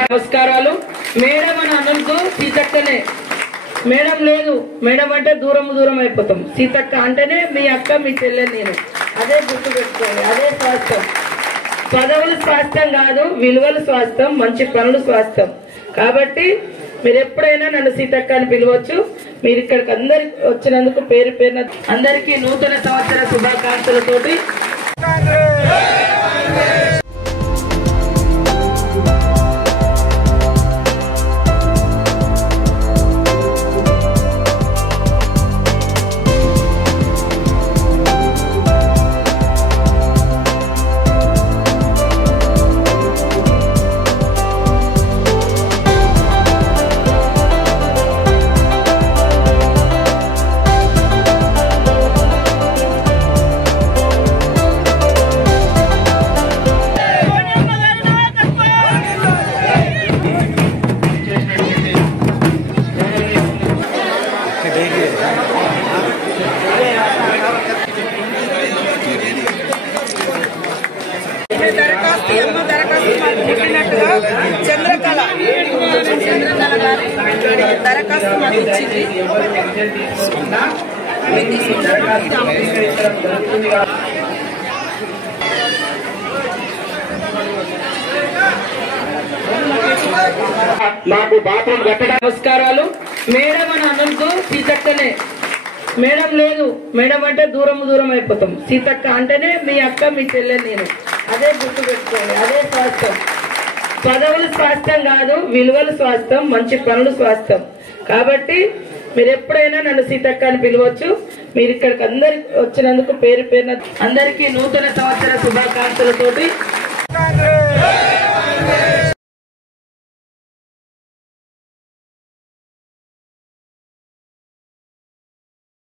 నమస్కారాలు. మేడం అని అన్నందుకు సీతక్కనే. మేడం లేదు, మేడం అంటే దూరం దూరం అయిపోతాం. సీతక్క అంటేనే మీ అక్క, మీ చెల్లె నేను. అదే గుర్తు పెట్టుకోండి. అదే స్వాస్థ్యం. పదవులు స్వాస్థ్యం కాదు, విలువలు స్వాస్థ్యం, మంచి పనులు స్వాస్థ్యం. కాబట్టి మీరు ఎప్పుడైనా నన్ను సీతక్క అని పిలవచ్చు. మీరు ఇక్కడికి అందరికి వచ్చినందుకు పేరు పేరున అందరికీ నూతన సంవత్సర శుభాకాంక్షలతోటి చంద్రకళ దరఖాస్తు మాకు ఇచ్చింది. నమస్కారాలు. మేడం అని అన్నందుకు సీతక్కనే. మేడం లేదు, మేడం అంటే దూరం దూరం అయిపోతాం. సీతక్క అంటేనే మీ అక్క, మీ చెల్లె నేను. అదే గుర్తు పెట్టుకోండి. అదే స్వాస్థ్యం. పదవులు స్వాస్థ్యం కాదు, విలువలు స్వాస్థ్యం, మంచి పనులు స్వాస్థ్యం. కాబట్టి మీరు ఎప్పుడైనా నన్ను సీతక్క అని పిలవచ్చు. మీరు ఇక్కడికి అందరికి వచ్చినందుకు పేరు పేరున అందరికీ నూతన సంవత్సర శుభాకాంక్షలతోటి